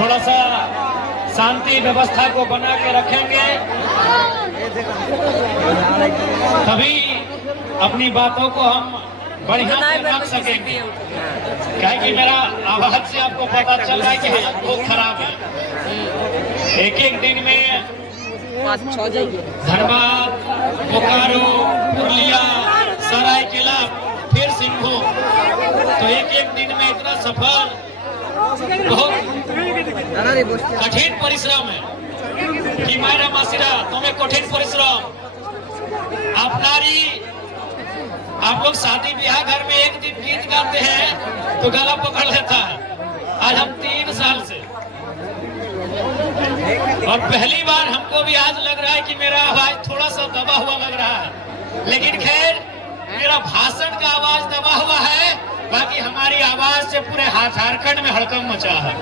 थोड़ा सा शांति व्यवस्था को बना के रखेंगे, तभी अपनी बातों को हम बढ़िया से रख सकेंगे। क्या कि मेरा आवाज से आपको पता चल रहा है कि हालत बहुत खराब है। एक एक दिन में धनबाद, बोकारो, पुरुलिया, सरायकेला, फिर सिंहभूम, तो एक एक दिन में इतना सफर, बहुत कठिन परिश्रम है कि मायरा मासिरा तुम्हें कठिन परिश्रम। आप नारी, आप लोग शादी ब्याह घर में एक दिन गीत गाते हैं तो गला पकड़ लेता है। आज हम 3 साल से, और पहली बार हमको भी आज लग रहा है कि मेरा आवाज थोड़ा सा दबा हुआ लग रहा है, लेकिन खैर मेरा भाषण का आवाज दबा हुआ है, बाकी हमारी आवाज से पूरे झारखंड में हड़कंप मचा है।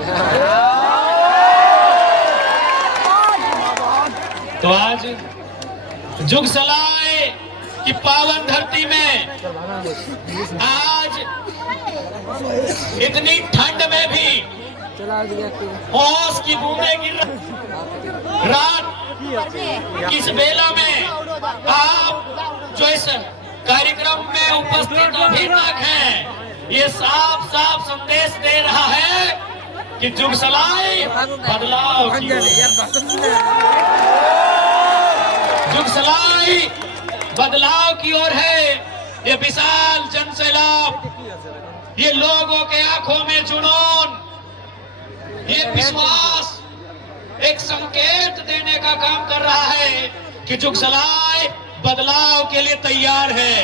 तो आज जुगसलाय की पावन धरती में आज इतनी ठंड में भी ओस की बूंदें गिर रात किस बेला में आप जो इस कार्यक्रम में उपस्थित अभी तक हैं, ये साफ साफ संदेश दे रहा है कि जुगसलाय बदलाव की ओर, जुगसलाय बदलाव की ओर है। ये विशाल जनसैलाब, ये लोगों के आंखों में जुनून, ये विश्वास एक संकेत देने का काम कर रहा है कि जुगसलाय बदलाव के लिए तैयार है।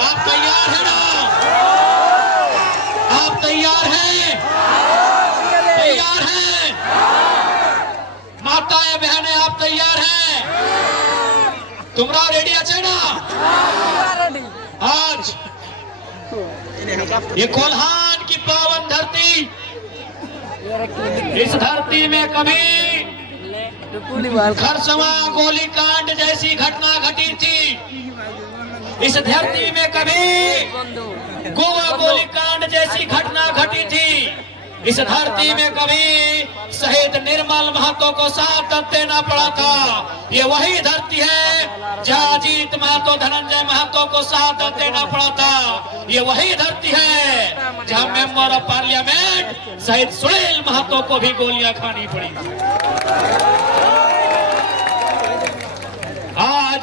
आप तैयार हैं ना? आप तैयार हैं? तैयार हैं? माताएं बहनें आप तैयार हैं? तुमरा रेडी আছে ना? आज ये कोल्हान की पावन धरती, इस धरती में कभी खरसवा गोलीकांड जैसी घटना घटी थी, इस धरती में कभी गोवा गोलीकांड जैसी घटना घटी थी, इस धरती में कभी शहीद निर्मल महतो को साथ देना पड़ा था। ये वही धरती है जहाँ अजीत महतो, धनंजय महतो को साथ देना पड़ा था। ये वही धरती है जहाँ मेंबर ऑफ पार्लियामेंट शहीद सुनील महतो को भी गोलियां खानी पड़ी। आज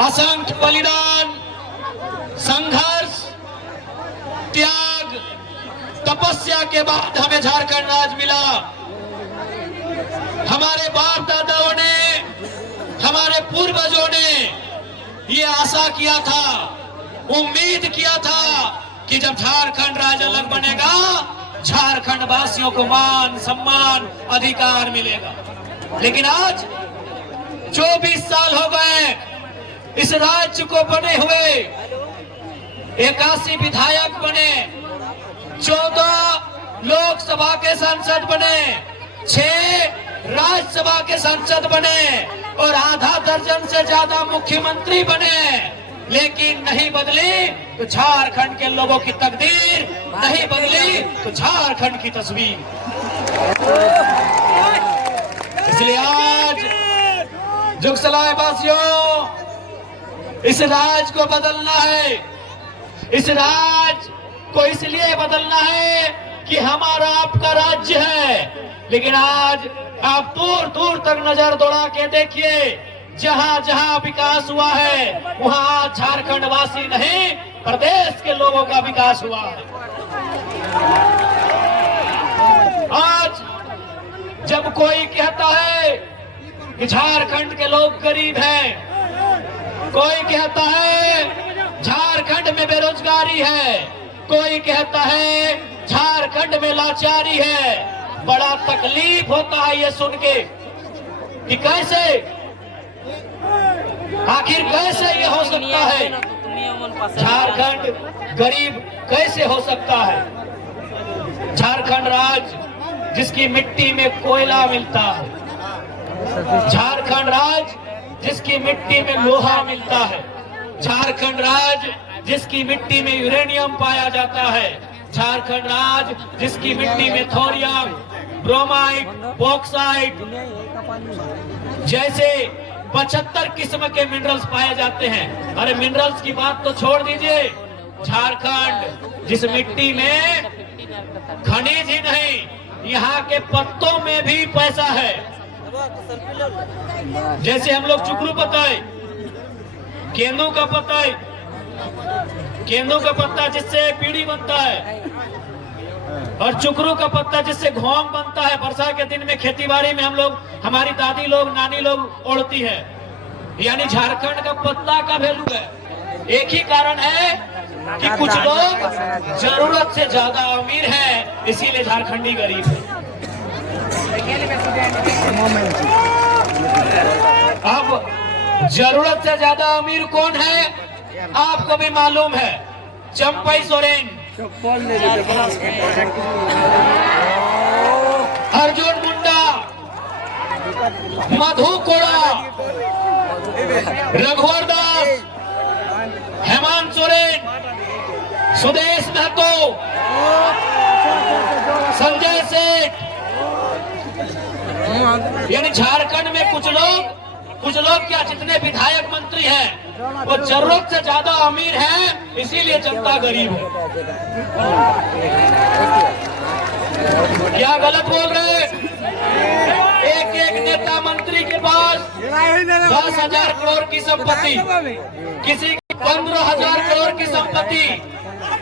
असंख्य बलिदान, संघर्ष, त्याग, तपस्या के बाद हमें झारखंड राज मिला। हमारे बाप दादाओं ने, हमारे पूर्वजों ने ये आशा किया था, उम्मीद किया था कि जब झारखंड राज्य अलग बनेगा, झारखंड वासियों को मान सम्मान अधिकार मिलेगा। लेकिन आज 24 साल हो गए इस राज्य को बने हुए, 81 विधायक बने, 14 लोकसभा के सांसद बने, 6 राज्यसभा के सांसद बने और आधा दर्जन से ज्यादा मुख्यमंत्री बने, लेकिन नहीं बदली तो झारखंड के लोगों की तकदीर, नहीं बदली तो झारखंड की तस्वीर। इसलिए आज जुगसलाय वासियों, इस राज को बदलना है। इस राज को इसलिए बदलना है कि हमारा आपका राज्य है, लेकिन आज आप दूर दूर तक नजर दौड़ा के देखिए, जहां जहां विकास हुआ है वहां आज झारखंड वासी नहीं, प्रदेश के लोगों का विकास हुआ है। आज जब कोई कहता है कि झारखंड के लोग गरीब हैं, कोई कहता है झारखंड में बेरोजगारी है, कोई कहता है झारखंड में लाचारी है, बड़ा तकलीफ होता है ये सुन के कि कैसे, आखिर कैसे ये हो सकता है, झारखंड गरीब कैसे हो सकता है। झारखंड राज्य जिसकी मिट्टी में कोयला मिलता है, झारखंड राज्य जिसकी मिट्टी में लोहा मिलता है, झारखंड राज्य जिसकी मिट्टी में यूरेनियम पाया जाता है, झारखंड राज्य जिसकी मिट्टी में थोरियम, ब्रोमाइट, बॉक्साइट जैसे 75 किस्म के मिनरल्स पाए जाते हैं। अरे मिनरल्स की बात तो छोड़ दीजिए, झारखंड जिस मिट्टी में खनिज ही नहीं, यहाँ के पत्तों में भी पैसा है। जैसे हम लोग चुकरू पताए, केंदू का पताए, केंदू का पत्ता जिससे बीड़ी बनता है, और चुकरू का पत्ता जिससे घोंग बनता है। वर्षा के दिन में खेतीबाड़ी में हम लोग, हमारी दादी लोग, नानी लोग ओढ़ती है। यानी झारखंड का पत्ता का वैल्यू है। एक ही कारण है कि कुछ लोग जरूरत से ज्यादा अमीर हैं, इसीलिए झारखंडी गरीब है। अब जरूरत से ज्यादा अमीर कौन है आपको भी मालूम है, चंपई सोरेन, अर्जुन मुंडा, मधु कोड़ा, रघुवर दास, हेमंत सोरेन, सुदेश महतो, संजय सेठ। यानी झारखंड में कुछ लोग क्या, जितने विधायक मंत्री हैं वो जरूरत से ज्यादा अमीर हैं, इसीलिए जनता गरीब है। क्या गलत बोल रहे हैं? एक नेता मंत्री के पास 10,000 करोड़ की संपत्ति, किसी की 15,000 करोड़ की संपत्ति,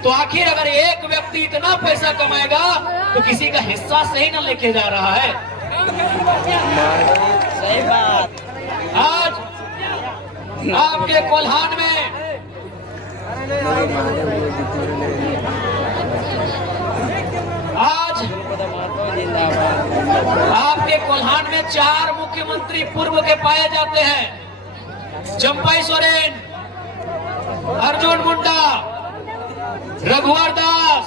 तो आखिर अगर एक व्यक्ति इतना पैसा कमाएगा तो किसी का हिस्सा सही न लेके जा रहा है। सही बात। आज आपके कोल्हान में चार मुख्यमंत्री पूर्व के पाए जाते हैं, चंपई सोरेन, अर्जुन मुंडा, रघुवर दास,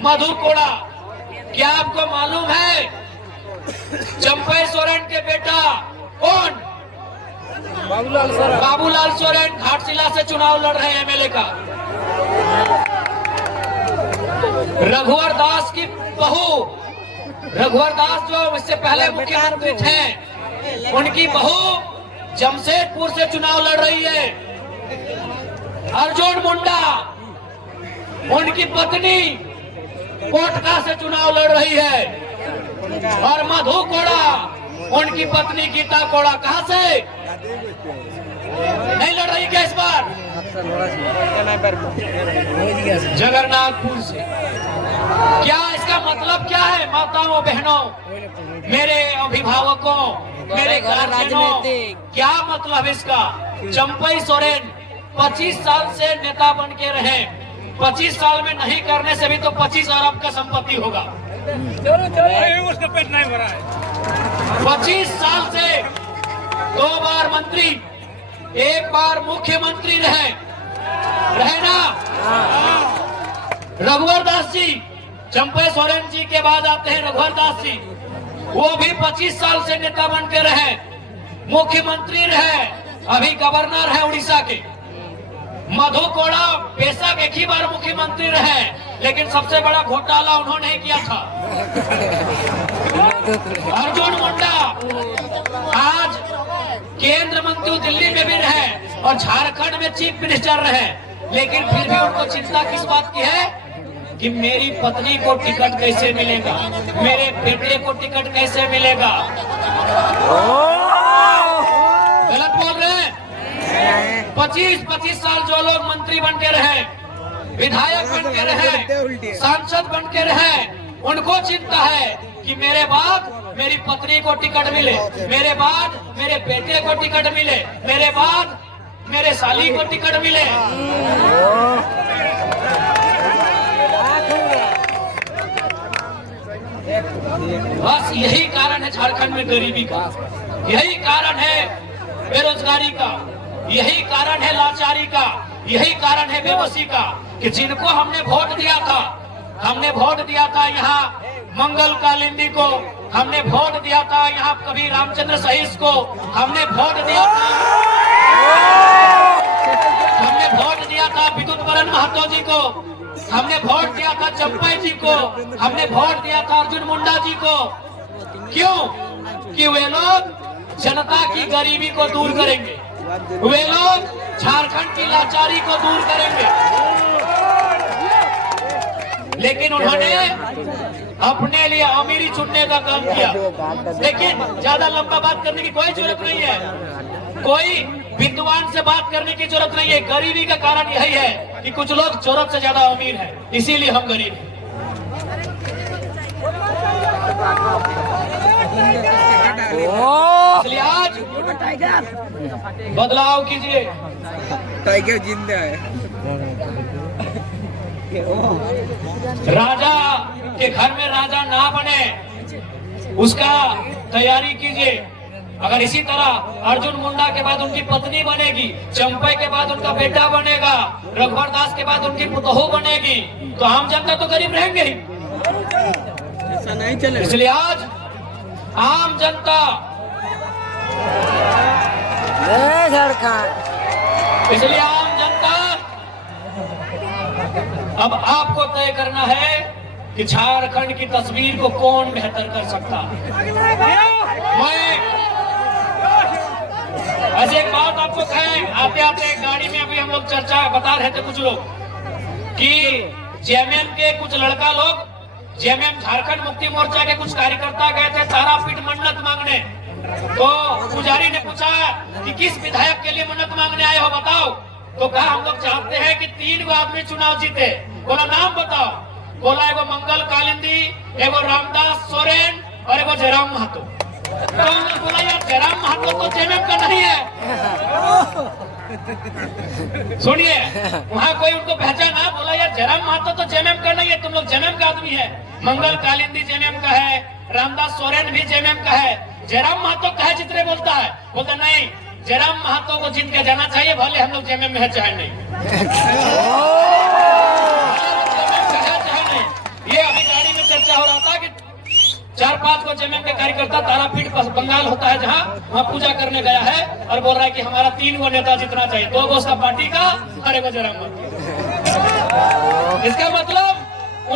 मधु कोड़ा। क्या आपको मालूम है चंपई सोरेन के बेटा कौन? बाबूलाल सोरेन घाटशिला से चुनाव लड़ रहे हैं एमएलए का। रघुवर दास की बहू, रघुवर दास जो इससे पहले मुख्यमंत्री थे, उनकी बहू जमशेदपुर से चुनाव लड़ रही है। अर्जुन मुंडा, उनकी पत्नी कोटका से चुनाव लड़ रही है। और मधु कोड़ा, उनकी पत्नी गीता कोड़ा कहां से नहीं लड़ रही क्या इस बार? जगन्नाथपुर से। क्या इसका मतलब क्या है? माताओं, बहनों, मेरे अभिभावकों, मेरे गार्जियनों, क्या मतलब इसका? चंपई सोरेन 25 साल से नेता बन के रहे, 25 साल में नहीं करने से भी तो 25 अरब का संपत्ति होगा। उसका पेट नहीं भरा है। 25 साल से 2 बार मंत्री, 1 बार मुख्यमंत्री रहे ना। रघुवर दास जी, चंपई सोरेन जी के बाद आते हैं रघुवर दास जी, वो भी 25 साल से नेता बन के रहे, मुख्यमंत्री रहे, अभी गवर्नर है उड़ीसा के। मधु कोड़ा बेशक एक ही बार मुख्यमंत्री रहे, लेकिन सबसे बड़ा घोटाला उन्होंने किया था। अर्जुन मुंडा आज केंद्र मंत्री दिल्ली में भी रहे और झारखंड में चीफ मिनिस्टर रहे, लेकिन फिर भी उनको चिंता किस बात की है कि मेरी पत्नी को टिकट कैसे मिलेगा, मेरे बेटे को टिकट कैसे मिलेगा। गलत बोल रहे हैं। 25 साल जो लोग मंत्री बन के रहे, विधायक बन के रहे, सांसद बन के रहे, उनको चिंता है कि मेरे बाद मेरी पत्नी को टिकट मिले, मेरे बाद मेरे बेटे को टिकट मिले, मेरे बाद मेरे साली को टिकट मिले। बस यही कारण है झारखंड में गरीबी का, यही कारण है बेरोजगारी का, यही कारण है लाचारी का, यही कारण है बेबसी का, कि जिनको हमने वोट दिया था, हमने वोट दिया था यहाँ मंगल कालिंदी को, हमने वोट दिया था यहाँ कभी रामचंद्र सहीस को, हमने वोट दिया था विद्युत बरन महतो जी को, हमने वोट दिया था चंपई जी को, हमने वोट दिया था अर्जुन मुंडा जी को। क्यों? कि वे लोग जनता की गरीबी को दूर करेंगे, वे लोग झारखंड की लाचारी को दूर करेंगे। लेकिन उन्होंने अपने लिए अमीरी चुनने का काम किया। लेकिन ज्यादा लंबा बात करने की कोई जरूरत नहीं है, कोई विद्वान से बात करने की जरूरत नहीं है। गरीबी का कारण यही है कि कुछ लोग जरूरत से ज्यादा अमीर हैं, इसीलिए हम गरीब हैं। इसलिए आज बदलाव कीजिए। टाइगर जिंदा है। राजा के घर में राजा ना बने, उसका तैयारी कीजिए। अगर इसी तरह अर्जुन मुंडा के बाद उनकी पत्नी बनेगी, चंपई के बाद उनका बेटा बनेगा, रघुवर दास के बाद उनकी पुतोहू बनेगी, तो आम जनता तो गरीब रहेंगे ही। ऐसा नहीं चलेगा। इसलिए आज आम जनता, इसलिए आम जनता अब आपको तय करना है कि झारखंड की तस्वीर को कौन बेहतर कर सकता है। मैं ऐसे एक बात आपको कहें, आते आते गाड़ी में अभी हम लोग चर्चा बता रहे थे कुछ लोग कि जेएमएम के कुछ लड़का लोग, जेएमएम झारखंड मुक्ति मोर्चा के कुछ कार्यकर्ता गए थे तारापीठ मन्नत मांगने। तो पुजारी ने पूछा कि किस विधायक के लिए मन्नत मांगने आए हो, बताओ। तो कहा हम लोग चाहते हैं कि 3 गो आदमी चुनाव जीते। बोला नाम बताओ। बोला एगो मंगल कालिंदी, एगो रामदास सोरेन और एगो जयराम महतो। तो हमने बोला यार जयराम महतो तो जेएमएम का नहीं है। सुनिए, वहाँ कोई उनको पहचाना, बोला यार जयराम महतो तो जेएमएम का नहीं है, तुम लोग जेएमएम का आदमी है। मंगल कालिंदी जेएमएम का है, रामदास सोरेन भी जेएमएम का है, जयराम महतो कहे जितने बोलता है। बोलता नहीं, जयराम महतो को जीत के जाना चाहिए, भले हम लोग जेएमएम में है चाहे नहीं। ये अभी गाड़ी में चर्चा हो रहा था कि 4-5 को जेएमएम के कार्यकर्ता तारापीठ बंगाल होता है जहाँ, वहाँ पूजा करने गया है और बोल रहा है कि हमारा 3 गो नेता जितना चाहिए, 2 गो उसका पार्टी का और 1 गो जयराम महतो। इसका मतलब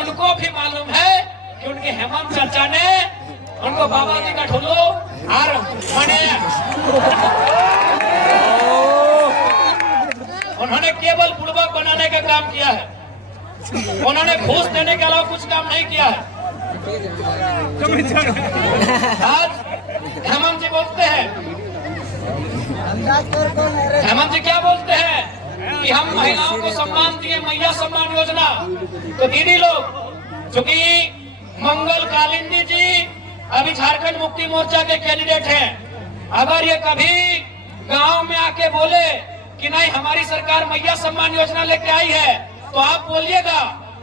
उनको भी मालूम है कि उनके हेमंत चाचा ने उनको बाबा जी का ठुल्लू और उन्होंने केवल बुड़बक बनाने का काम किया है, उन्होंने घूस देने के अलावा कुछ काम नहीं किया है। आज हेमंत जी बोलते हैं, हेमंत जी क्या बोलते हैं कि हम महिलाओं को सम्मान दिए, मैया सम्मान योजना। तो दीदी लोग, चूंकि मंगल कालिंदी जी अभी झारखंड मुक्ति मोर्चा के कैंडिडेट हैं, अगर ये कभी गांव में आके बोले कि नहीं हमारी सरकार मैया सम्मान योजना लेके आई है, तो आप बोलिएगा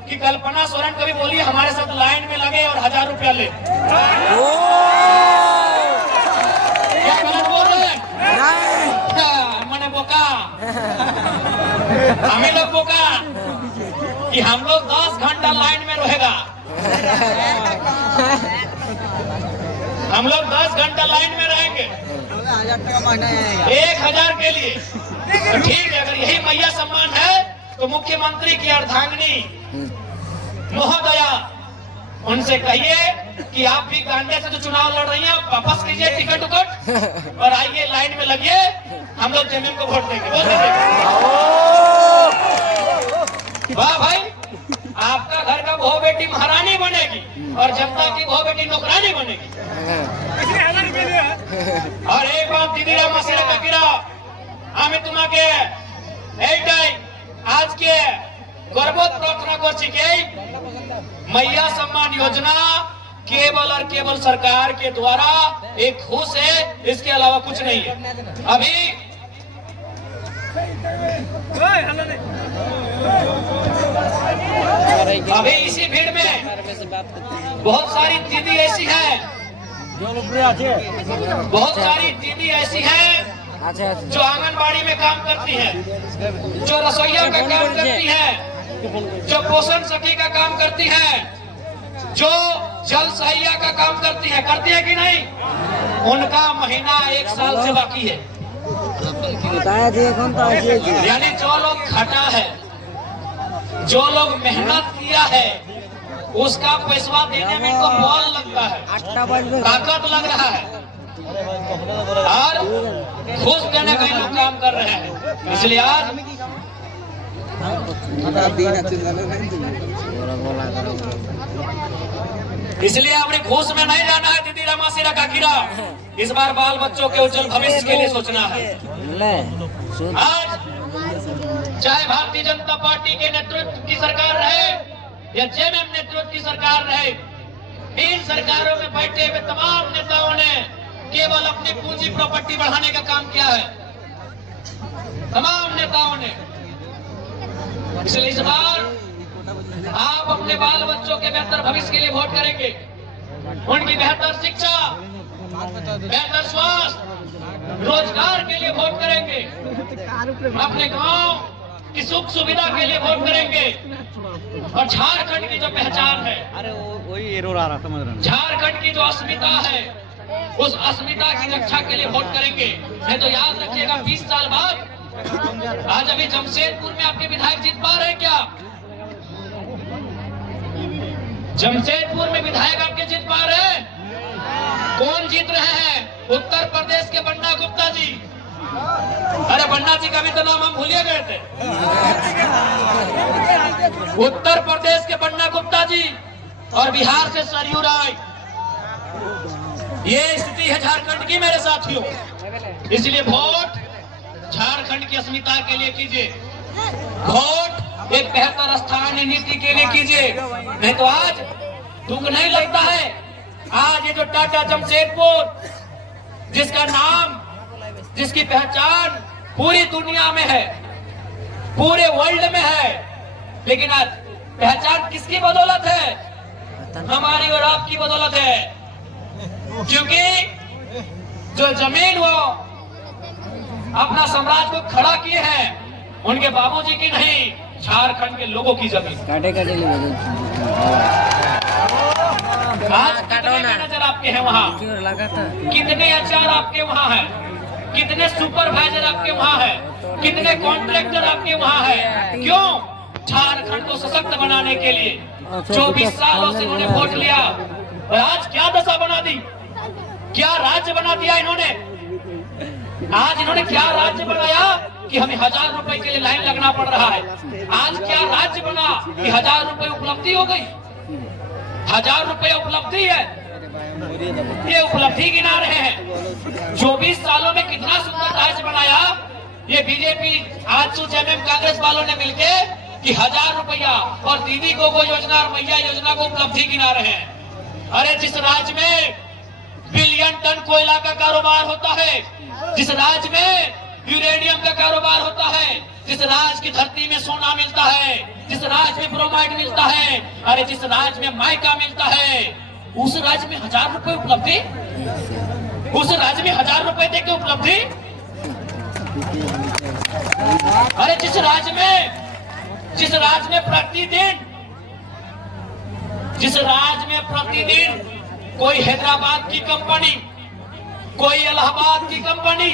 कि कल्पना सोरेन कभी बोलिए हमारे साथ लाइन में लगे और 1000 रुपया ले। क्या गलत बोल रहे हैं? मैंने बोका, हमें लोग बोका कि हम लोग 10 घंटा लाइन में रहेगा, हम लोग 10 घंटा लाइन में रहेंगे 1000 के लिए। तो ठीक है, अगर यही मैया सम्मान है तो मुख्यमंत्री की अर्धांगिनी महोदया, उनसे कहिए कि आप भी गांडे से जो चुनाव लड़ रही हैं आप वापस कीजिए टिकट उकट और आइए लाइन में लगिए, हम लोग जेएमएम को वोट देंगे। बोल दीजिए वाह भाई, आपका घर का बहू बेटी महारानी बनेगी और जनता की बहू बेटी नौकरानी बनेगी। और एक बात दीदी मसीहा का गिरा हमें तुम्हारे आज के गर्भवत प्रार्थना कर मैया सम्मान योजना केवल और केवल सरकार के द्वारा एक घूस है, इसके अलावा कुछ नहीं है। अभी इसी भीड़ में बहुत सारी दीदी ऐसी हैं, बहुत सारी दीदी ऐसी हैं जो आंगनबाड़ी में काम करती हैं, जो रसोइया का काम करती हैं, जो पोषण सखी का काम करती हैं, जो जल सहिया का काम करती है कि नहीं? उनका महीना 1 साल से बाकी है। यानी जो लोग घटा है, जो लोग मेहनत किया है उसका पैसा देने में इनको बॉल लगता है, ताकत लग रहा है और खुश करने का लोग काम कर रहे हैं। इसलिए आज हमने घूस में नहीं जाना है। दीदी रामासीरा काकीरा, इस बार बाल बच्चों के उज्जवल भविष्य के लिए सोचना है। आज चाहे भारतीय जनता पार्टी के नेतृत्व की सरकार रहे या जेएमएम नेतृत्व की सरकार रहे, इन सरकारों में बैठे हुए तमाम नेताओं ने केवल अपनी पूंजी प्रॉपर्टी बढ़ाने का काम किया है, तमाम नेताओं ने। इसलिए इस बार आप अपने बाल बच्चों के बेहतर भविष्य के लिए वोट करेंगे, उनकी बेहतर शिक्षा, बेहतर स्वास्थ्य, रोजगार के लिए वोट करेंगे, अपने गांव की सुख सुविधा के लिए वोट करेंगे। और झारखंड की जो पहचान है, वही एरर आ रहा, समझ रहे हैं। झारखंड की जो अस्मिता है, उस अस्मिता की रक्षा के लिए वोट करेंगे। नहीं तो याद रखिएगा 20 साल बाद, आज अभी जमशेदपुर में आपके विधायक जीत पा रहे हैं क्या? जमशेदपुर में विधायक आपके जीत पा रहे हैं? कौन जीत रहे हैं? उत्तर प्रदेश के बन्ना गुप्ता जी। अरे बन्ना जी का भी तो नाम हम भूलिए गए थे। उत्तर प्रदेश के बन्ना गुप्ता जी और बिहार से सरयू राय। ये स्थिति है झारखंड की मेरे साथियों। इसलिए वोट झारखंड की अस्मिता के लिए कीजिए, वोट एक बेहतर स्थानीय नीति के लिए कीजिए। नहीं तो आज दुख नहीं लगता है। आज ये जो टाटा जमशेदपुर, जिसका नाम, जिसकी पहचान पूरी दुनिया में है, पूरे वर्ल्ड में है, लेकिन आज पहचान किसकी बदौलत है? हमारी और आपकी बदौलत है। क्योंकि जो जमीन वो अपना साम्राज्य को खड़ा किए हैं, उनके बाबूजी की नहीं, झारखंड के लोगों की जमीन। आज कितने मैनेजर आपके हैं वहाँ, कितने एचआर आपके वहाँ है, कितने सुपरवाइजर आपके वहाँ है, कितने कॉन्ट्रैक्टर आपके वहाँ है? क्यों? झारखंड को सशक्त बनाने के लिए 24 सालों से उन्होंने वोट लिया और आज क्या दशा बना दी, क्या राज्य बना दिया इन्होंने। आज इन्होंने क्या राज्य बनाया कि हमें 1000 रुपए के लिए लाइन लगना पड़ रहा है। आज क्या राज्य बना कि 1000 रुपए उपलब्धि हो गई, 1000 रुपए उपलब्धि है। ये उपलब्धि गिना रहे हैं। 24 सालों में कितना सुंदर राज्य बनाया ये बीजेपी, आजसू जेएमएम कांग्रेस वालों ने मिलके कि 1000 रुपया और दीदी को योजना और मैया योजना को उपलब्धि गिना रहे हैं। अरे जिस राज्य में बिलियन टन कोयला का कारोबार होता है, जिस राज्य में यूरेनियम का कारोबार होता है, जिस राज्य की धरती में सोना मिलता है, जिस राज्य में ब्रोमाइड मिलता है, अरे जिस राज्य में माइका मिलता है, उस राज्य में 1000 रुपए उपलब्धि, उस राज्य में 1000 रुपए देके उपलब्धि। अरे जिस राज्य में प्रतिदिन कोई हैदराबाद की कंपनी, कोई इलाहाबाद की कंपनी,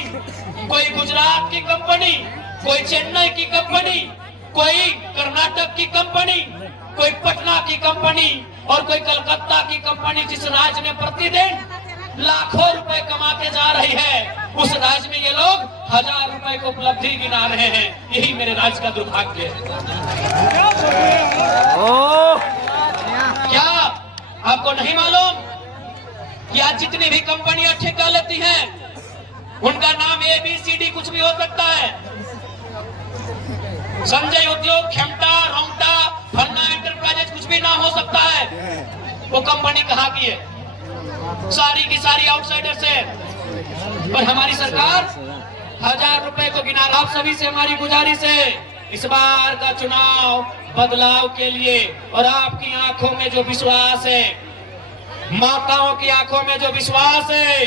कोई गुजरात की कंपनी, कोई चेन्नई की कंपनी, कोई कर्नाटक की कंपनी, कोई पटना की कंपनी और कोई कलकत्ता की कंपनी, जिस राज्य में प्रतिदिन लाखों रुपए कमा के जा रही है, उस राज्य में ये लोग 1000 रुपए को उपलब्धि गिना रहे हैं। यही मेरे राज्य का दुर्भाग्य है। क्या आपको नहीं मालूम कि आज जितनी भी कंपनियां ठेका लेती हैं, उनका नाम ABCD कुछ भी हो सकता है। संजय उद्योग, खेमटा, रोंगटा, फन्ना एंटरप्राइजेज कुछ भी नाम हो सकता है। वो कंपनी कहाँ की है? सारी की सारी आउटसाइडर से। पर हमारी सरकार 1000 रुपए को गिना। आप सभी से हमारी गुजारिश है, इस बार का चुनाव बदलाव के लिए, और आपकी आंखों में जो विश्वास है, माताओं की आंखों में जो विश्वास है,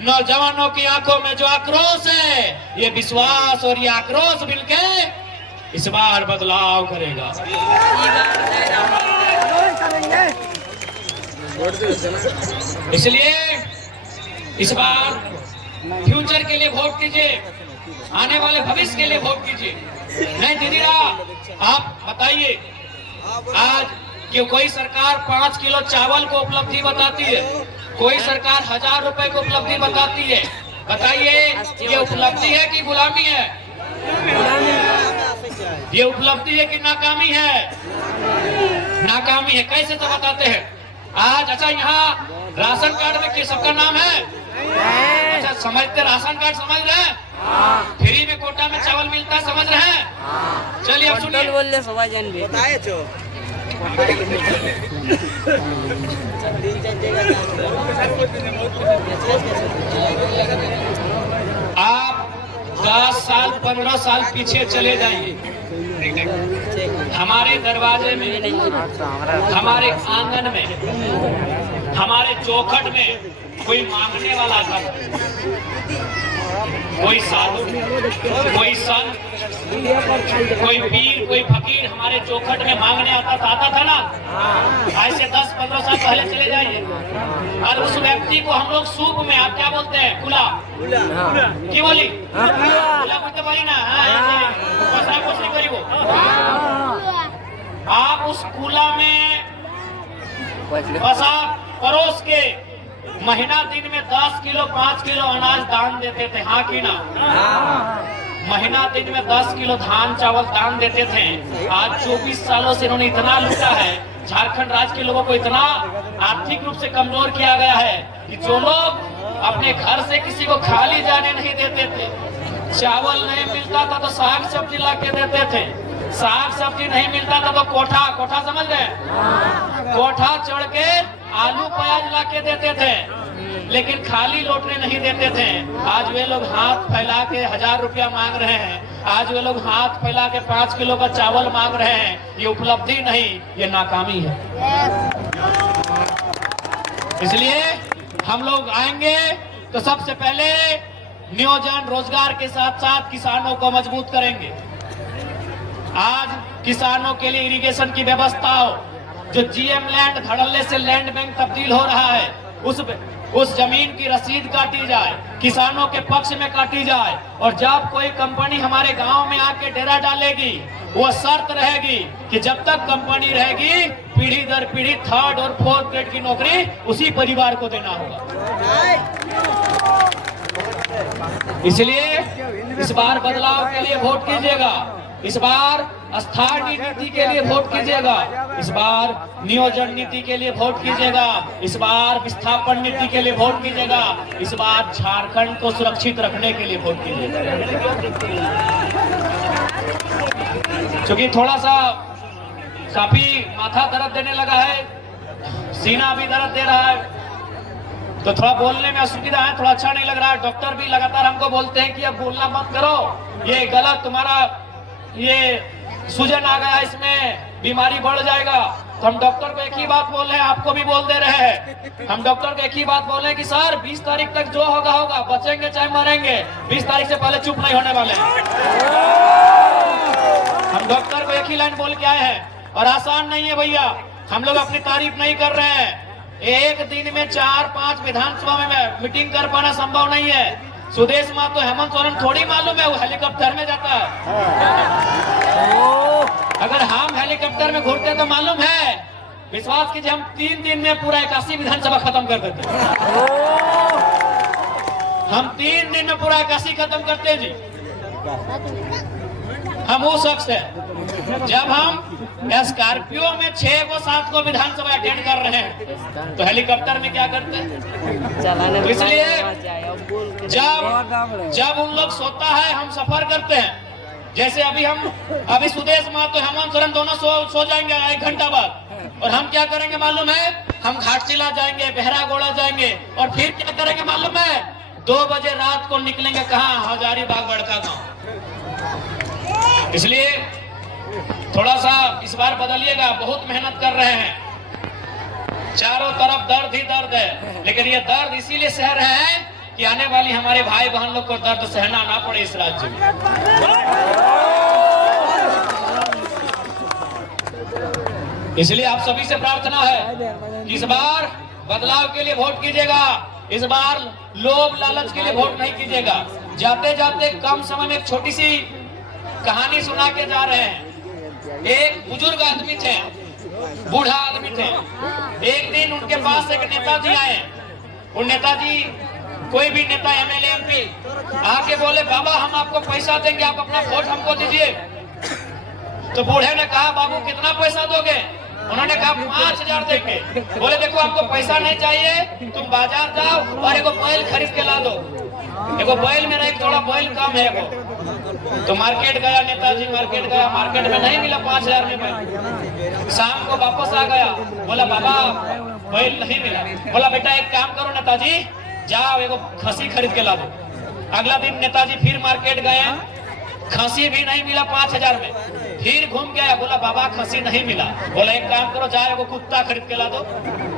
नौजवानों की आंखों में जो आक्रोश है, ये विश्वास और ये आक्रोश मिलके इस बार बदलाव करेगा। इसलिए इस बार फ्यूचर के लिए वोट कीजिए, आने वाले भविष्य के लिए वोट कीजिए। नहीं दीदी आप बताइए आज कि कोई सरकार 5 किलो चावल को उपलब्धि बताती है, कोई सरकार 1000 रुपए को उपलब्धि बताती है। बताइए ये उपलब्धि है कि गुलामी है? ये उपलब्धि है कि नाकामी है? नाकामी है। कैसे तो बताते हैं आज। अच्छा, यहाँ राशन कार्ड में किस सबका नाम है? अच्छा, समझते राशन कार्ड समझ रहे हैं? फ्री में कोटा में चावल मिलता है, समझ रहे हैं? चलिए अब सुनिए। बोलले सबाई जान भी बताए छो। आप 10 साल 15 साल पीछे चले जाइए, हमारे दरवाजे में, हमारे आंगन में, हमारे चौखट में कोई मांगने वाला था, कोई साधु, कोई संत, कोई पीर, कोई फकीर हमारे चौखट में मांगने आता था ना। ऐसे 10-15 साल पहले चले जाइए और उस व्यक्ति को हम लोग सूप में, आप क्या बोलते हैं, खुला की बोली, खुला बोलते पारी ना, कुछ नहीं करी वो। आप उस कूला में बसा परोस के महीना दिन में 10 किलो 5 किलो अनाज दान देते थे, हाँ कि ना? महीना दिन में 10 किलो धान चावल दान देते थे। आज 24 सालों से इन्होंने इतना लूटा है, झारखंड राज्य के लोगों को इतना आर्थिक रूप से कमजोर किया गया है कि जो लोग अपने घर से किसी को खाली जाने नहीं देते थे, चावल नहीं मिलता था तो साग सब्जी ला के देते थे, साग सब्जी नहीं मिलता था तो कोठा समझ रहे हैं, कोठा चढ़ के आलू प्याज ला के देते थे, लेकिन खाली लौटने नहीं देते थे। आज वे लोग हाथ फैला के 1000 रुपया मांग रहे हैं, आज वे लोग हाथ फैला के 5 किलो का चावल मांग रहे हैं। ये उपलब्धि नहीं, ये नाकामी है। इसलिए हम लोग आएंगे तो सबसे पहले नियोजन रोजगार के साथ साथ किसानों को मजबूत करेंगे। आज किसानों के लिए इरिगेशन की व्यवस्था हो, जो जीएम लैंड धड़ल्ले से लैंड बैंक तब्दील हो रहा है, उस जमीन की रसीद काटी जाए, किसानों के पक्ष में काटी जाए। और जब कोई कंपनी हमारे गांव में आके डेरा डालेगी, वो शर्त रहेगी कि जब तक कंपनी रहेगी पीढ़ी दर पीढ़ी 3rd और 4th ग्रेड की नौकरी उसी परिवार को देना होगा। इसलिए इस बार बदलाव के लिए वोट कीजिएगा, इस बार स्थायी नीति के लिए वोट कीजिएगा, इस बार नियोजन नीति के लिए वोट कीजिएगा, इस बार विस्थापन नीति के लिए वोट कीजिएगा, इस बार झारखंड को सुरक्षित रखने के लिए वोट कीजिएगा। क्योंकि थोड़ा सा काफी माथा दर्द देने लगा है, सीना भी दर्द दे रहा है, तो थोड़ा बोलने में असुविधा है, थोड़ा अच्छा नहीं लग रहा है। डॉक्टर भी लगातार हमको बोलते हैं कि अब बोलना मत करो, ये गलत, तुम्हारा ये सूजन आ गया, इसमें बीमारी बढ़ जाएगा। तो हम डॉक्टर को एक ही बात बोल रहे हैं, आपको भी बोल दे रहे हैं, हम डॉक्टर को एक ही बात बोल रहे हैं कि सर 20 तारीख तक जो होगा होगा, बचेंगे चाहे मरेंगे, 20 तारीख से पहले चुप नहीं होने वाले हैं। हम डॉक्टर को एक ही लाइन बोल के आए हैं। और आसान नहीं है भैया, हम लोग अपनी तारीफ नहीं कर रहे हैं। एक दिन में 4-5 विधानसभा में मीटिंग कर पाना संभव नहीं है। सुदेश माँ तो हेमंत सोरेन थोड़ी मालूम है, वो हेलीकॉप्टर में जाता है। अगर हम हेलीकॉप्टर में घूरते तो मालूम है, विश्वास कीजिए हम 3 दिन में पूरा 81 विधानसभा खत्म कर देते। हम 3 दिन में पूरा 81 खत्म करते जी। हम वो शख्स है, जब हम स्कॉर्पियो में 6 को 7 को विधानसभा अटेंड कर रहे हैं तो हेलीकॉप्टर में क्या करते हैं। तो इसलिए जब उन लोग सोता है हम सफर करते हैं। जैसे अभी सुदेश महतो हेमंत सोरेन दोनों सो जाएंगे 1 घंटा बाद, और हम क्या करेंगे मालूम है, हम घाटशिला जाएंगे, बहरागोड़ा जाएंगे, और फिर क्या करेंगे मालूम है, 2 बजे रात को निकलेंगे कहाँ, हजारीबाग बड़का गांव। इसलिए थोड़ा सा इस बार बदलिएगा, बहुत मेहनत कर रहे हैं, चारों तरफ दर्द ही दर्द है, लेकिन ये दर्द इसीलिए सह रहे हैं कि आने वाली हमारे भाई बहन लोग को दर्द सहना ना पड़े इस राज्य में। इसलिए आप सभी से प्रार्थना है कि इस बार बदलाव के लिए वोट कीजिएगा, इस बार लोभ लालच के लिए वोट नहीं कीजिएगा। जाते जाते कम समय में एक छोटी सी कहानी सुना के जा रहे हैं। एक बुजुर्ग आदमी थे, बूढ़ा आदमी थे। एक दिन उनके पास एक नेताजी आए। वो नेताजी कोई भी नेता एमएलए एमपी आके बोले बाबा हम आपको पैसा देंगे, आप अपना वोट हमको दीजिए। तो बूढ़े ने कहा बाबू कितना पैसा दोगे? उन्होंने कहा 5000 देंगे। बोले देखो आपको पैसा नहीं चाहिए, तुम बाजार जाओ और एगो बैल खरीद के ला दो। एगो बैल मेरा एक थोड़ा बैल कम है एगो। तो मार्केट गया नेताजी, मार्केट गया, मार्केट में नहीं मिला 5000 में बैल। शाम को वापस आ गया, बोला बाबा बैल नहीं मिला। बोला बेटा एक काम करो नेताजी, जाओ एगो खसी खरीद के ला दो। अगला दिन नेताजी फिर मार्केट गए, खसी भी नहीं मिला 5000 में। फिर घूम गया, बोला बाबा खसी नहीं मिला। बोला एक काम करो जाओ एगो कुत्ता खरीद के ला दो,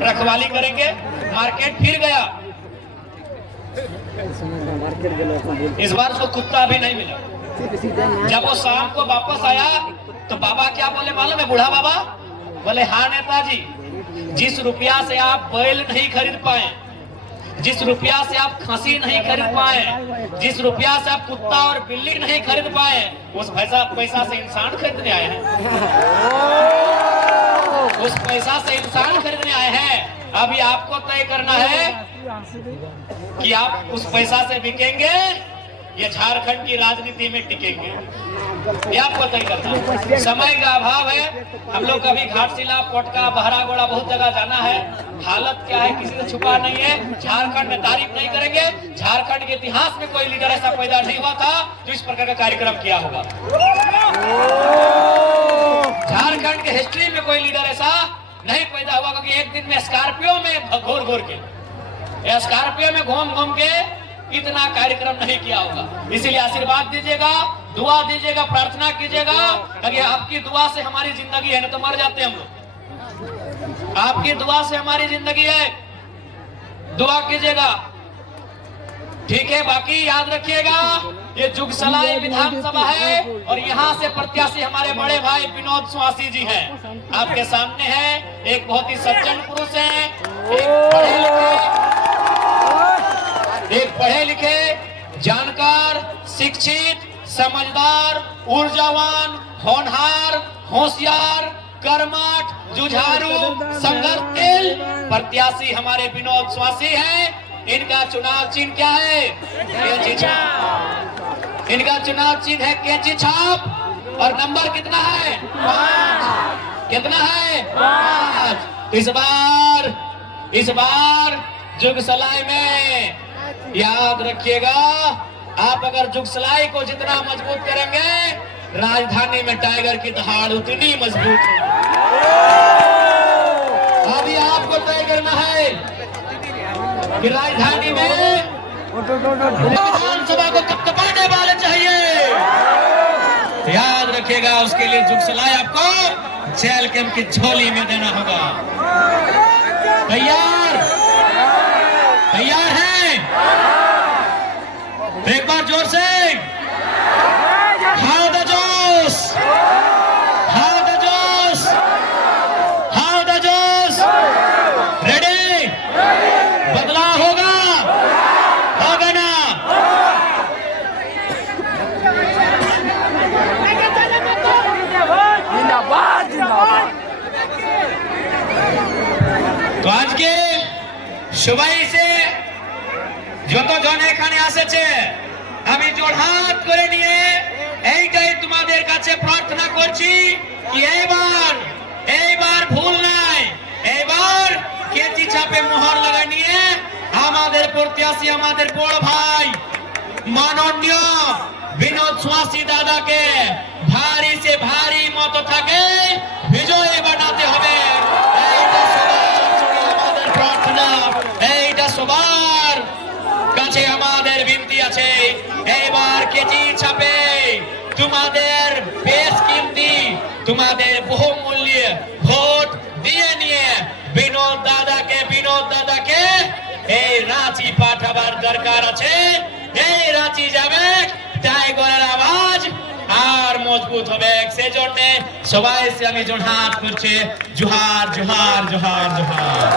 रखवाली करेंगे। मार्केट फिर गया, इस बार उसको कुत्ता भी नहीं मिला। जब वो शाम को वापस आया तो बाबा क्या बोले मालूम है? बूढ़ा बाबा बोले हाँ नेताजी, जिस रुपया से आप बैल नहीं खरीद पाए, जिस रुपया से आप खसी नहीं खरीद पाए, जिस रुपया से आप कुत्ता और बिल्ली नहीं खरीद पाए, उस पैसा से इंसान खरीदने आए हैं। उस पैसा से इंसान खरीदने आए हैं। अभी आपको तय करना है कि आप उस पैसा से बिकेंगे या झारखंड की राजनीति में टिकेंगे, ये आपको तय करना है। समय का अभाव है, हम लोग कभी घाटशिला, पोटका, बहरागोड़ा बहुत जगह जाना है। हालत क्या है किसी से छुपा नहीं है। झारखंड में तारीफ नहीं करेंगे, झारखंड के इतिहास में कोई लीडर ऐसा पैदा नहीं हुआ था जो इस प्रकार का कार्यक्रम किया होगा। झारखंड के हिस्ट्री में कोई लीडर ऐसा नहीं पैदा हुआ, क्योंकि एक दिन में स्कॉर्पियो में घोर घोर के, स्कॉर्पियो में घूम घूम के इतना कार्यक्रम नहीं किया होगा। इसीलिए आशीर्वाद दीजिएगा, दुआ दीजिएगा, प्रार्थना कीजिएगा, ताकि आपकी दुआ से हमारी जिंदगी है, नहीं तो मर जाते हम लोग। आपकी दुआ से हमारी जिंदगी है, दुआ कीजिएगा, ठीक है। बाकी याद रखिएगा ये जुगसलाई विधानसभा है और यहाँ से प्रत्याशी हमारे बड़े भाई विनोद स्वासी जी हैं। आपके सामने है, एक बहुत ही सज्जन पुरुष है, एक पढ़े लिखे, जानकार, शिक्षित, समझदार, ऊर्जावान, होनहार, होशियार, कर्मठ, जुझारू, संघर्षशील प्रत्याशी हमारे विनोद स्वासी हैं। इनका चुनाव चिन्ह क्या है? कैंची छाप। इनका चुनाव चिन्ह है कैंची छाप और नंबर कितना है? 5। कितना है? 5। इस बार जुगसलाई में याद रखिएगा, आप अगर जुगसलाई को जितना मजबूत करेंगे, राजधानी में टाइगर की दहाड़ उतनी मजबूत होगी। अभी आपको तय करना है कि राजधानी में विधानसभा को कपकपाने वाले चाहिए। याद रखिएगा, उसके लिए जुगसलाई आपको जेल कैंप की झोली में देना होगा। तैयार हैं? एक बार जोर से हाउ द जोश, हाउ द जोश, हाउ द जोश। रेडी? बदलाव होगा ना? तो आज के সবাই সে যত জন এখানে আসেছে আমি জোড়হাত করে নিয়ে এইটাই তোমাদের কাছে প্রার্থনা করছি কি এইবার ভুল নাই, এইবার কেচি চাপে মোহর লাগা নিয়ে আমাদের প্রত্যাশী, আমাদের বড় ভাই মাননীয় বিনোদ स्वासी দাদাকে ভারী সে ভারী মত থাকে বিজয়ী বানাতে হবে। এইটা সবার কাছে আমাদের বিনতি আছে। এইবার কেজি ছাপে তোমাদের বেশ কিমতি, তোমাদের বহুমূল্য ভোট দিয়ে নিয়ে বিনোদ দাদাকে এই রাঁচি পাঠাবার দরকার আছে। এই রাঁচি যাবে, টাইগারের আওয়াজ আর মজবুত হবে। সেজন্য সবাই আমি জোড়হাত করছে, জোহার জোহার জোহার জোহার।